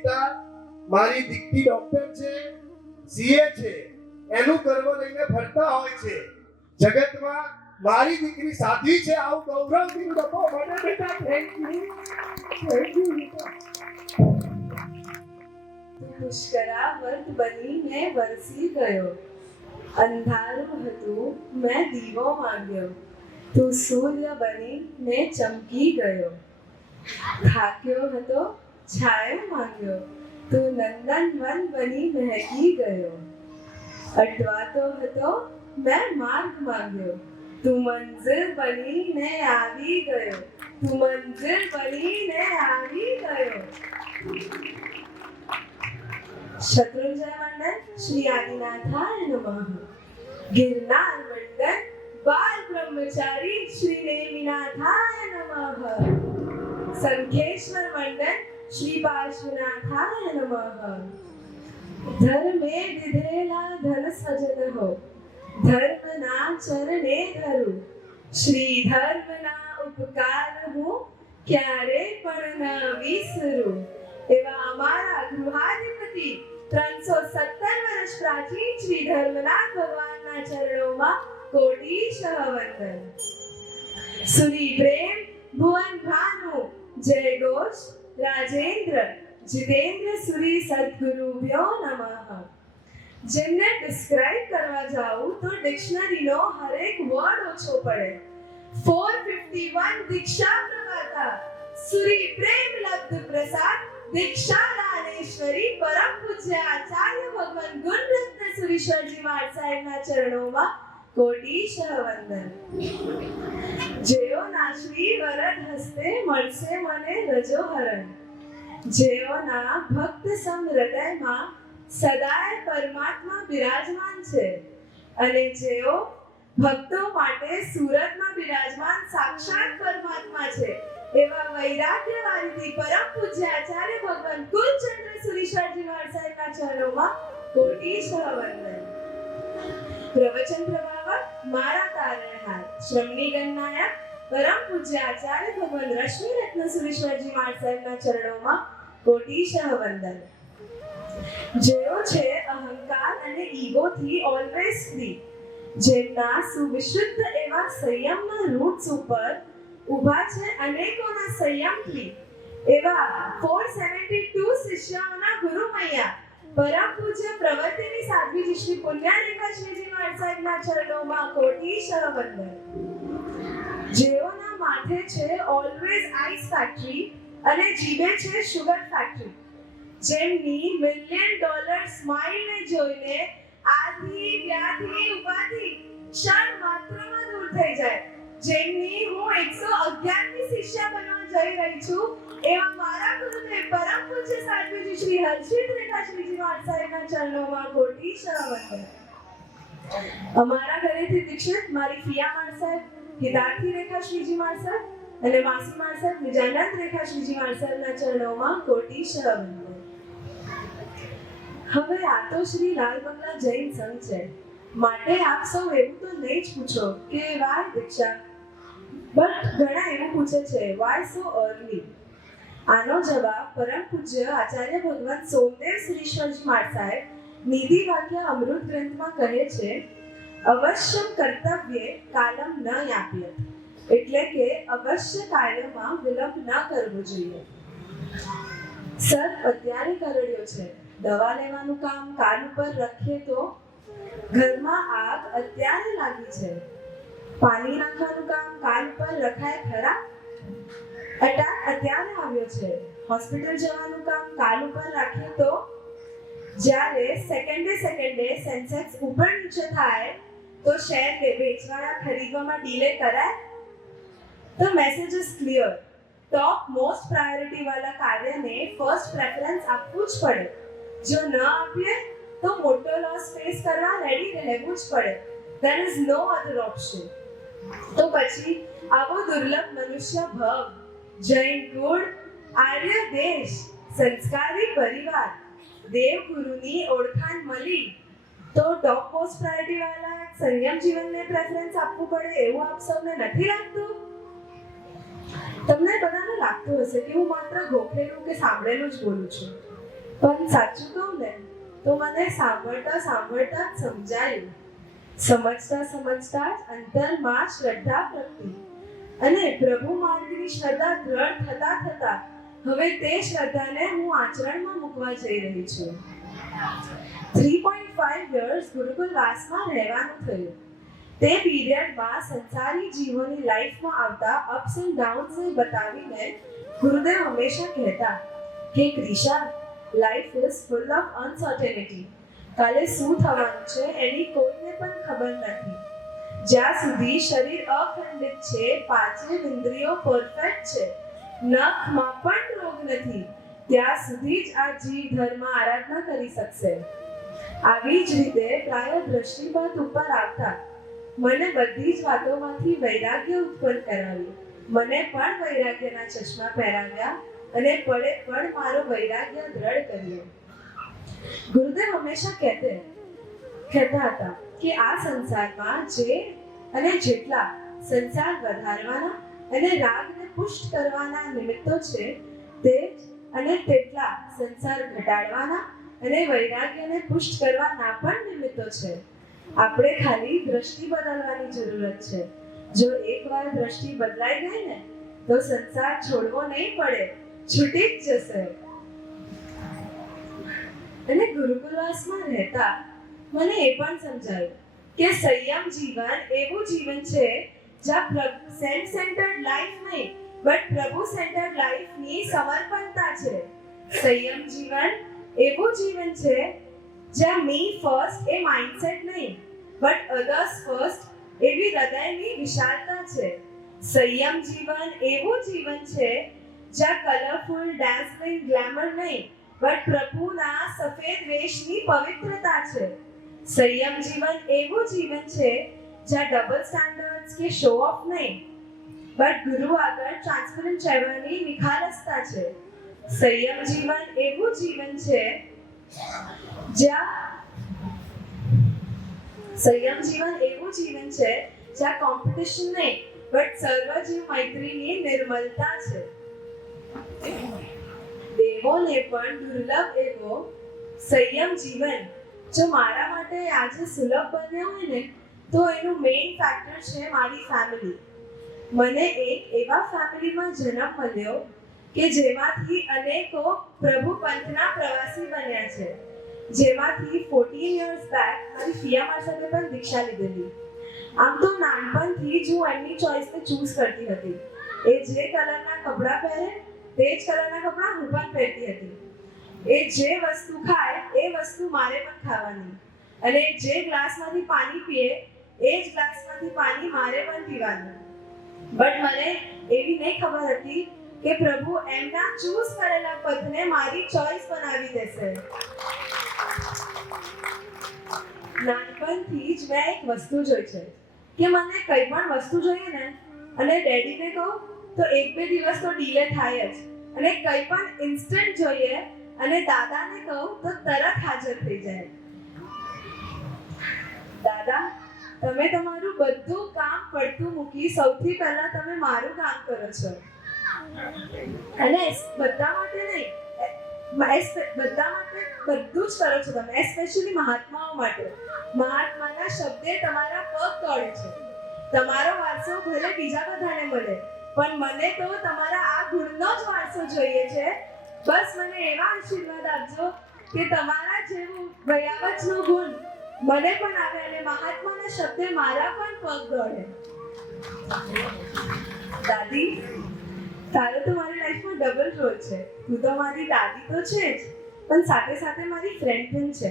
પિતા મારી દીકરી ડોક્ટર છે, સીએ છે, એનું કર્મ લઈને ફરતા હોય છે. જગતમાં મારી દીકરી સાધી છે, આવું ગૌરવથી લોકો મને બેટા. થેન્ક યુ બેટા. પુષ્કરાવર્ત બનીને વરસી ગયો. અંધારું હતું, મેં દીવો માંગ્યો. તું સૂર્ય બનીને ચમકી ગયો. થાક્યો હતો, છાયો માંગ્યો. તું નંદનવન બની મહેકી ગયો. અટવાતો હતો, મેં માર્ગ માંગ્યો. તું મંઝિલ બનીને આવી ગયો. તું મંઝિલ બનીને આવી ગયો. શત્રુંજય મંડન શ્રી આદિનાથાય નમઃ. गिरनार मंडन बाल ब्रह्मचारी श्री देवीनाथाय नमः. संखेश्वर मंडन श्री पार्श्वनाथाय नमः. धर्मे दिधेला धन सजन हो, धर्मना चरणे धरू. श्री धर्मના ઉપકાર હું ક્યારે પણ ન વિસરું. એવા અમારા ગૃહાધિપતિ 317 વર્ષ પ્રાચીન શ્રી ધર્મનાથ ભગવાનના ચરણોમાં કોટીશ વંદન. સુરી પ્રેમ ભુવન ભાનુ જય ઘોષ રાજેન્દ્ર જીતેન્દ્ર સુરી સદગુરુભ્યો નમઃ. જેમને ડિસ્ક્રાઇબ કરવા જાઉં તો ડિક્શનરીનો હરેક વર્ડ ઓછો પડે. 451 દીક્ષા પ્રવાતા સુરી પ્રેમ લબ્ધ પ્રસાદ દીક્ષા દાનેશ્વરી પરમ પૂજ્ય આચાર્ય ભગવાન ગુણરત્ન સુરીશ્વરજી મહારાજ સાહેબના ચરણોમાં કોટીશ વંદન. જેઓના શ્રી વરદ હસ્તે મળશે મને રજોહરણ. જેઓના ભક્ત સમ હૃદયમાં સદાય પરમાત્મા બિરાજમાન છે અને જેઓ ભક્તો માટે સુરતમાં બિરાજમાન સાક્ષાત પરમાત્મા છે એવા વૈરાગ્યવાદી પરમ પૂજ્ય આચાર્ય ભગવાન કુલચંદ્ર સુરીશ્વરજી મહારાજ સાહેબના ચરણોમાં કોટીશ વંદન. પ્રવચન પ્રવાહક મારા તારણહાર શ્રમણી ગણનાયક પરમ પૂજ્ય આચાર્ય ભગવાન રશ્મિરત્ન સુરીશ્વરજી મહારાજ સાહેબના ચરણોમાં કોટીશ વંદન. જેઓ છે અહંકાર અને ઈગોથી ઓલવેઝ ફ્રી, જેમના સુવિશુદ્ધ એવા સંયમના રૂટ્સ ઉપર ઊભા છે અનેકોના સંયમથી એવા 472 શિષ્યોના ગુરુ મૈયા પરમ પૂજ્ય પ્રવર્તિની સાધ્વીજી શ્રી પુણ્યરેખા શ્રીજી મહારાજ સાહેબના ચરણોમાં કોટીશ વંદન. જેઓના માથે છે ઓલવેઝ આઈસ ફેક્ટરી અને જીભે છે શુગર ફેક્ટરી, જેમની $1 મિલિયન સ્માઇલને જોઈને આધિ વ્યાધિ ઉપાધિ ક્ષણ માત્રમાં દૂર થઈ જાય, જેમની હું 111ની શિષ્ય બનવા જઈ રહી છું એવા મારા ગુરુદેવ પરમ પૂજ્ય સાધ્વીજી શ્રી હર્ષિત રેખા શ્રીજી મહારાજ સાહેબના ચરણોમાં કોટીશ વંદન. અમારા ઘરેથી દીક્ષિત મારી ફિયા મહારાજ સાહેબ, હિતાર્થી રેખા શ્રીજી મહારાજ સાહેબ અને માસી મહારાજ સાહેબ નિજાનંદ રેખા શ્રીજી મહારાજ સાહેબના ચરણોમાં કોટીશ વંદન. હવે આ તો શ્રી લાલ બંગલા જૈન સંઘ છે, માટે આપ સૌ એવું તો નહીં જ પૂછો કે વાય દીક્ષા, બટ ઘણા એવું પૂછે છે વાય સો અર્લી. આનો જવાબ પરમ પૂજ્ય આચાર્ય ભગવાન સોમદેવ સુરીશ્વરજી મહારાજ સાહેબ નિધિ વાક્ય અમૃત ગ્રંથમાં કહે છે, અવશ્યમ કર્તવ્ય કાલમ ન યાપ્યત, એટલે કે અવશ્ય કાર્યમાં વિલંબ ન કરવો જોઈએ. સર અત્યારે કરડ્યો છે, દવા લેવાનું કામ કાલ ઉપર રાખીએ તો ઘરમાં આગ અત્યારે લાગી છે, પાણી નાખવાનું કામ કાલ ઉપર રખાય ખરા? અટેક અત્યારે આવ્યો છે, હોસ્પિટલ જવાનું કામ કાલ ઉપર રાખીએ તો જ્યારે સેકન્ડે સેન્સેક્સ ઉપર નીચે થાય તો શેર વેચવાના ખરીદવામાં ડીલે કરાય? તો message is clear. Top most priority વાળા કાર્યને ફર્સ્ટ પ્રેફરન્સ આપવું જ પડે. જો ન આપીએ તો મોટો લોસ ફેસ કરવા રેડી રહેવું જ પડે. There is no other option. તો પછી આવો દુર્લભ મનુષ્ય ભવ, જૈન કુળ, આર્ય દેશ, સંસ્કારી પરિવાર, દેવ ગુરુની ઓળખાણ મળી તો ટોપ મોસ્ટ પ્રાયોરિટી વાળા સંયમ જીવનને પ્રેફરન્સ આપવું પડે એવું આપ સૌને નથી લાગતું? તમને બધાને લાગતું હશે કે હું માત્ર ગોખેલું કે સાંભળેલું જ બોલું છું, પણ સાચું કહું ને તો મને સાંભળતા સાંભળતા જ સમજાયું, સમજતા સમજતા જ અંતરમાં શ્રદ્ધા પ્રગટી અને પ્રભુ માર્ગની શ્રદ્ધા દ્રઢ થતા થતા હવે તે શ્રદ્ધાને હું આચરણમાં મૂકવા જઈ રહી છું. 3.5 years ગુરુકુલવાસમાં રહેવાનું થયું. તે પીરિયડમાં સંસારી જીવોની લાઈફમાં આવતા અપ્સ એન્ડ ડાઉન્સને બતાવીને ગુરુદેવ હંમેશા કહેતા કે Krisha, life is full of uncertainty. કાલે શું થવાનું છે એની કોઈને પણ ખબર નથી. જ્યાં સુધી શરીર અખંડિત છે, પાંચેય ઇન્દ્રિયો પરફેક્ટ છે, નખમાં પણ રોગ નથી, ત્યાં સુધી જ આ જીવ ધર્મ આરાધના કરી શકશે. આવી જ રીતે પ્રાય દ્રષ્ટિપાત ઉપર આવતા મને બધી જ વાતોમાંથી વૈરાગ્ય ઉત્પન્ન કરાવ્યું. મને પણ વૈરાગ્યના ચશ્મા પહેરાવ્યા અને પડે પડ મારો વૈરાગ્ય દ્રઢ કર્યો. ગુરુદેવ હંમેશા કહેતા હતા કે આ સંસારમાં જે અને જેટલા સંસાર વધારવાના અને રાગને પુષ્ટ કરવાના નિમિત્તો છે તે અને તેટલા સંસાર ઘટાડવાના અને વૈરાગ્યને પુષ્ટ કરવાના પણ નિમિત્તો છે. આપણે ખાલી દ્રષ્ટિ બદલવાની જરૂરત છે. જો એકવાર દ્રષ્ટિ બદલાઈ ગઈ ને તો સંસાર છોડવો નહીં પડે, છૂટી જ જશે. અને ગુરુકુલવાસમાં રહેતા મને એ પણ સમજાયું કે સંયમ જીવન એવું જીવન છે જ્યાં સેલ્ફ સેન્ટર્ડ લાઈફ નહીં બટ પ્રભુ સેન્ટર્ડ લાઈફની સમર્પણતા છે. સંયમ જીવન એવું જીવન છે જ્યાં મી ફર્સ્ટ એ માઇન્ડસેટ નહીં બટ અધર્સ ફર્સ્ટ એવી હૃદયની વિશાળતા છે. સંયમ જીવન એવું જીવન છે જ્યાં કલરફુલ ડાન્સિંગ ગ્લેમર નહીં બટ પ્રભુના સફેદ વેશની પવિત્રતા છે. સંયમ જીવન એવું જીવન છે જ્યાં ડબલ સ્ટેન્ડર્ડ્સ કે શો ઓફ નહીં બટ ગુરુ આગળ ટ્રાન્સપરન્ટ રહેવાની નિખાલસતા છે. સંયમ જીવન એવું જીવન છે જ્યાં કોમ્પિટિશન નહીં બટ સર્વજીવ મૈત્રીની નિર્મલતા છે. દેવોને પણ દુર્લભ એવો સંયમ જીવન જો મારા માટે આજે સુલભ બન્યો હોય ને તો એનું મેઇન ફેક્ટર છે મારી ફેમિલી. મને એક એવા ફેમિલીમાં જન્મ મળ્યો કે જેમાંથી અનેકો પ્રભુ પંથના પ્રવાસી બન્યા છે. જેમાંથી 14 years બેક મારી ફિયામા સાથે પણ દીક્ષા લીધેલી. આમ તો નાનપણથી જ હું એમની ચોઈસને ચૂઝ કરતી હતી. એ જે કલરના કપડાં પહેરે તે જ કલરના કપડાં હું પણ પહેરતી હતી. એ જે વસ્તુ ખાય એ વસ્તુ મારે પણ ખાવાની અને જે ગ્લાસમાંથી પાણી પીએ એ જ ગ્લાસમાંથી પાણી મારે પણ પીવાનું. બટ મને એવી નહીં ખબર હતી કે પ્રભુ એમના ચૂઝ કરેલા પથને મારી ચોઈસ બનાવી દેશે. નાનપણથી જ મેં એક વસ્તુ જોઈ છે કે મને કંઈ પણ વસ્તુ જોઈએ ને અને ડેડીને કહું તો 1-2 દિવસ તો ડીલે થાય જ અને કંઈ પણ ઇન્સ્ટન્ટ જોઈએ અને દાદાને કહું તો તરત હાજર થઈ જાય. દાદા, તમે તમારું બધું કામ પડતું મૂકી સૌથી પહેલા તમે મારું કામ કરો છો અને બધા માટે નહીં, બધા માટે બધું જ કરો છો તમે, એસ્પેશિયલી મહાત્માઓ માટે. મહાત્માના શબ્દે તમારા પગ દોડે છે. તમારો વારસો ભલે બીજા બધાને મળે પણ મને તો તમારા આ ગુણનો જ વારસો જોઈએ છે. બસ મને એવા આશીર્વાદ આપજો કે તમારા જેવું વયાવચનો ગુણ મને પણ આવે અને મહાત્માના શબ્દે મારા પણ પગ દોડે. દાદી, તારો તો મારી લાઈફમાં ડબલ રોલ છે. તું તો મારી દાદી તો છે જ પણ સાથે સાથે મારી ફ્રેન્ડ પણ છે.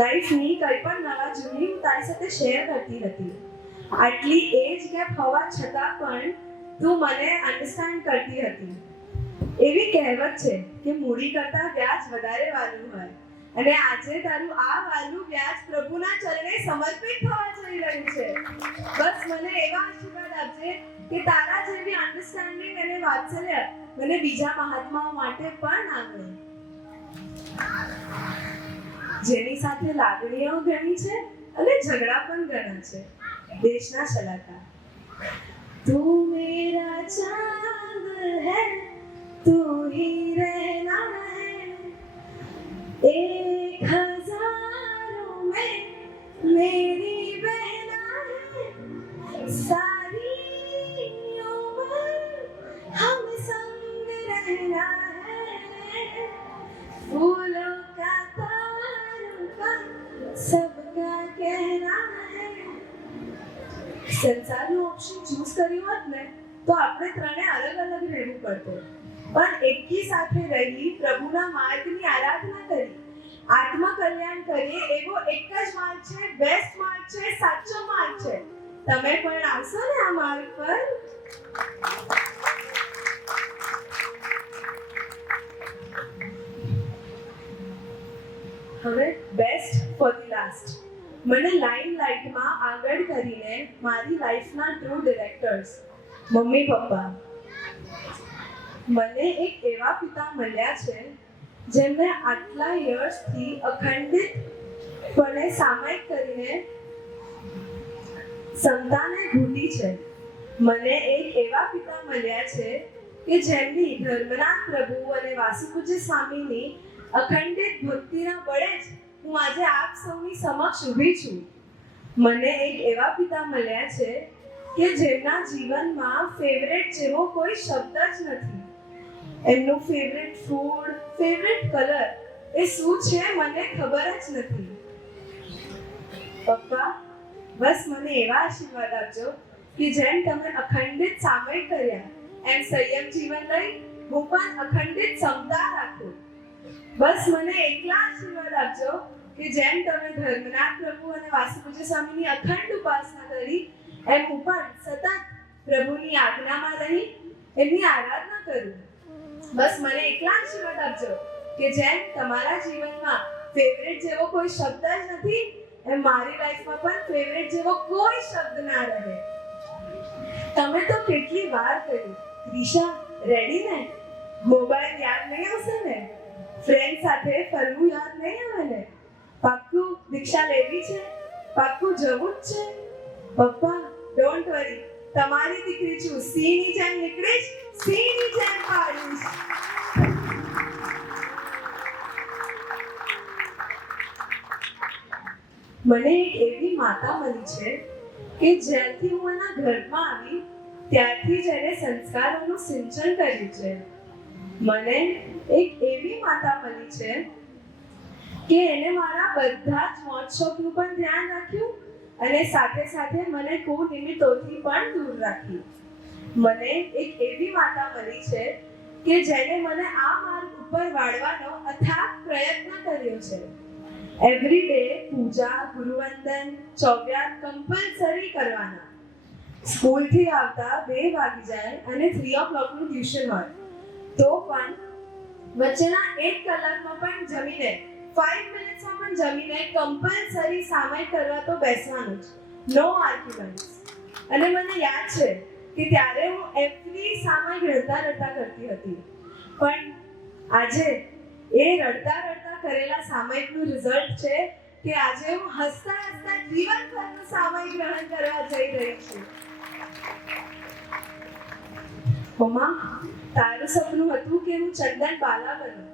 લાઈફની કંઈ પણ નવા જૂની હું તારી સાથે શેર કરતી હતી. આટલી એજ ગેપ હોવા છતાં પણ તું મને અન્ડરસ્ટેન્ડ કરતી હતી. એવી કહેવત છે કે મૂડી કરતાં વ્યાજ વધારે વાલું હોય અને આજે તારું આ વાલું વ્યાજ પ્રભુના ચરણે સમર્પિત થવા જઈ રહ્યું છે. બસ મને એવા આશીર્વાદ આપજે કે તારા જેવી અન્ડરસ્ટેન્ડિંગ અને વાત્સલ્ય મને બીજા મહાત્માઓ માટે પણ આવે, જેની સાથે લાગણીઓ ઘણી છે અને ઝઘડા પણ ઘણા છે. દેશના ચલાતા તું મેરા ચાંદ હૈ, तू ही रहना है, સંસારનું ઓપ્શન ચૂઝ કર્યું હોત ને તો આપણે ત્રણે અલગ અલગ રહેવું પડતું, પણ એકી સાથે રહી પ્રભુના માર્ગની આરાધના કરી આત્મકલ્યાણ કરીએ એવો એક જ માર્ગ છે, બેસ્ટ માર્ગ છે, સાચો માર્ગ છે. તમે પણ આવશો ને આ માર્ગ પર? હવે બેસ્ટ ફોર ધી લાસ્ટ. મને લાઇમલાઇટમાં આગળ કરીને મારી લાઈફના ટ્રુ ડિરેક્ટર્સ મમ્મી પપ્પા. મને એક એવા પિતા મળ્યા છે જેમને આટલા યર્સથી અખંડિતપણે સામાયિક કરીને ક્ષમતાને ઘૂંટી છે. મને એક એવા પિતા મળ્યા છે કે જેમની ધર્મનાથ પ્રભુ અને વાસુપૂજ્ય સ્વામીની અખંડિત ભક્તિના બળે જ હું આજે આપ સૌની સમક્ષ ઊભી છું. મને એક એવા પિતા મળ્યા છે કે જેમના જીવનમાં ફેવરેટ જેવો કોઈ શબ્દ જ નથી. એમનું ફેવરેટ ફૂડ, ફેવરેટ કલર એ શું છે મને ખબર જ નથી. પપ્પા, બસ મને એવા આશીર્વાદ આપજો કે જેમ તમે અખંડિત સામયિક કર્યા એમ સંયમ જીવન લઈ હું પણ અખંડિત ક્ષમતા રાખું. બસ મને એકલા આશીર્વાદ આપજો કે જેમ તમે ધર્મનાથ પ્રભુ અને વાસુપૂજ્ય સ્વામીની અખંડ ઉપાસના કરી એમ હું પણ સતત પ્રભુની આજ્ઞામાં રહી એમની આરાધના કરું. બસ મને એકલા આશીર્વાદ આપજો કે જેમ તમારા જીવનમાં ફેવરેટ જેવો કોઈ શબ્દ જ નથી એમ મારી લાઈફમાં પણ ફેવરેટ જેવો કોઈ શબ્દ ના રહે. તમે તો કેટલી વાર કહ્યું, ત્રિષા રેડી ને? મોબાઈલ યાદ નહીં આવશે ને? ફ્રેન્ડ સાથે ફરવું યાદ નહીં આવે ને? પાક્કું દીક્ષા લેવી છે? પાક્કું જવું જ છે? પપ્પા, ડોન્ટ વરી, તમારી દીકરી છું. સિંહની જેમ નીકળીશ, સિંહની જેમ પાડીશ. મને એક એવી માતા મળી છે કે જ્યારથી હું એના ઘરમાં આવી ત્યારથી જ એને સંસ્કારોનું સિંચન કર્યું છે. મને એક એવી માતા મળી છે કે એને મારા બધા જ મોજ શોખનું પણ ધ્યાન રાખ્યું અને સાથે સાથે મને કુનિમિત્તોથી પણ દૂર રાખી. મને એક એવી માતા મળી છે કે જેને મને આ માર્ગ ઉપર વાળવાનો અથાગ પ્રયત્ન કર્યો છે. એવરી ડે પૂજા, ગુરુવંદન, ચોવ્યાત કમ્પલસરી કરવાના. સ્કૂલથી આવતા 2 વાગી જાય અને 3 o'clockનું ટ્યુશન હોય તો પણ વચ્ચેના 1 કલાકમાં પણ જમીને 5 મિનિટ્સમાં પણ જમીને કમ્પલસરી સામાયિક કરવા તો બેસવાનું જ. નો આર્ગ્યુમેન્ટ્સ. અને મને યાદ છે કે ત્યારે હું એવરી સામાયિક રડતા કરતી હતી, પણ આજે એ રડતા કરેલા સામાયિકનું રિઝલ્ટ છે કે આજે હું હસતા જીવનભરનું સામાયિક ગ્રહણ કરવા જઈ રહી છું. મમ્મા, તારું સપનું હતું કે હું ચંદન બાલા બનું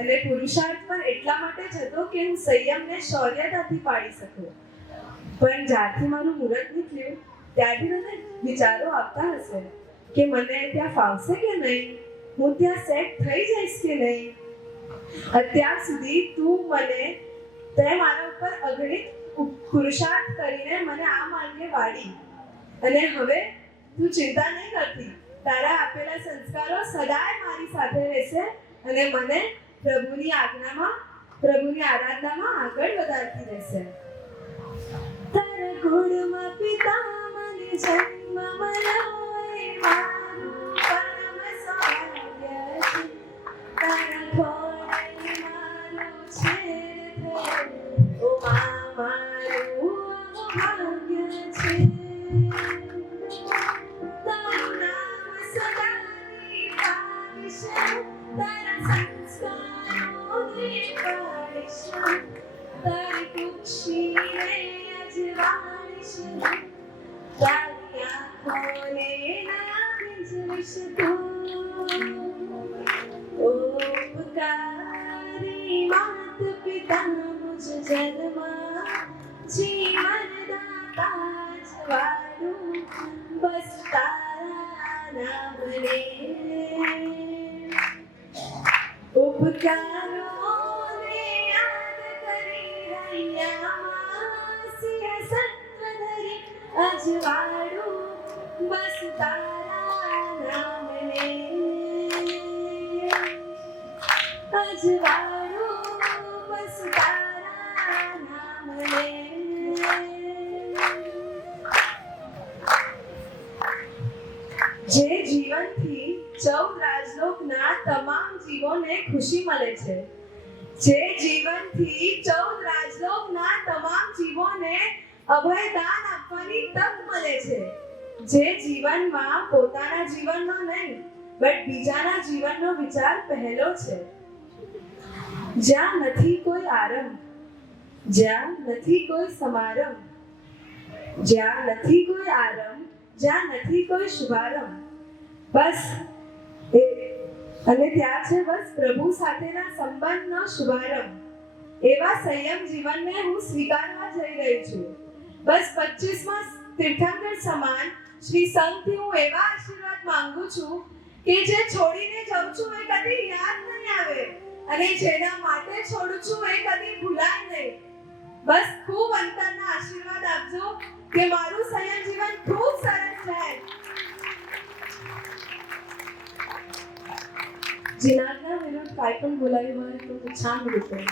અને પુરુષાર્થ પણ એટલા માટે જ હતો કે હું સંયમને શૌર્યતાથી પાડી શકું. પણ જ્યારથી મારું મુહૂર્ત નીકળ્યું ત્યારથી મને વિચારો આવતા હશે કે મને ત્યાં ફાવશે કે નહીં, હું ત્યાં સેટ થઈ જઈશ કે નહીં. અત્યાર સુધી તું તે મારા ઉપર અગણિત પુરુષાર્થ કરીને મને આ માર્ગે વાળી અને હવે તું ચિંતા નહીં કરતી. તારા આપેલા સંસ્કારો સદાય મારી સાથે રહેશે અને મને પ્રભુની આજ્ઞામાં, પ્રભુની આરાધનામાં આગળ વધારતી રહેશે. તારા ગુણમાં પિતા મને જન્મ મળ્યો એ મારું પરમ સૌભાગ્ય છે. તારા ખોળે મારું છેદ થયું, ઓ મા મારું ભાગ્ય છે. તારું નામ સદાય પાડીશ, તારા સંસ્કારોને પાડીશ, તારી ખુશીને અજવાળીશ, તારી આંખોને ના ભીંજવીશ તું. ઉપકારી માત પિતા મુझ જન્મા જીવન દાતા જવાડું બસ તારા નામને. ઉપકારોને યાદ કરી હૈયામાં સિંહ સત્વ ધરી અજવાળું બસ તારા નામને અજવાળું બસ તારા નામને જે જીવનથી 14 રાજલોકના તમામ જીવોને ખુશી મળે છે જે જીવનથી 14 રાજલોકના તમામ જીવોને અભયદાન આપવાની તક મળે છે જે જીવનમાં પોતાના જીવનનો નહીં બટ બીજાના જીવનનો વિચાર પહેલો છે જ્યાં નથી કોઈ આરંભ જ્યાં નથી કોઈ સમારંભ જ્યાં નથી કોઈ આરંભ જ્યાં નથી કોઈ શુભારંભ બસ અને ત્યાં છે બસ પ્રભુ સાથેના સંબંધનો શુભારંભ એવા સંયમ જીવનને હું સ્વીકારવા જઈ રહી છું બસ 25મા તીર્થંકર સમાન શ્રી સંઘથી હું એવા આશીર્વાદ માંગુ છું કે જે છોડીને જાઉં છું એ કદી યાદ નહીં આવે અને જેના માટે છોડું છું એ કદી ભૂલાય નહીં બસ ખૂબ અંતરના આશીર્વાદ આપજો કે મારું સંયમ જીવન ખૂબ સરસ જાય જીનાના વિરુદ્ધ કાંઈ પણ બોલાયું હોય તો છાન રૂપે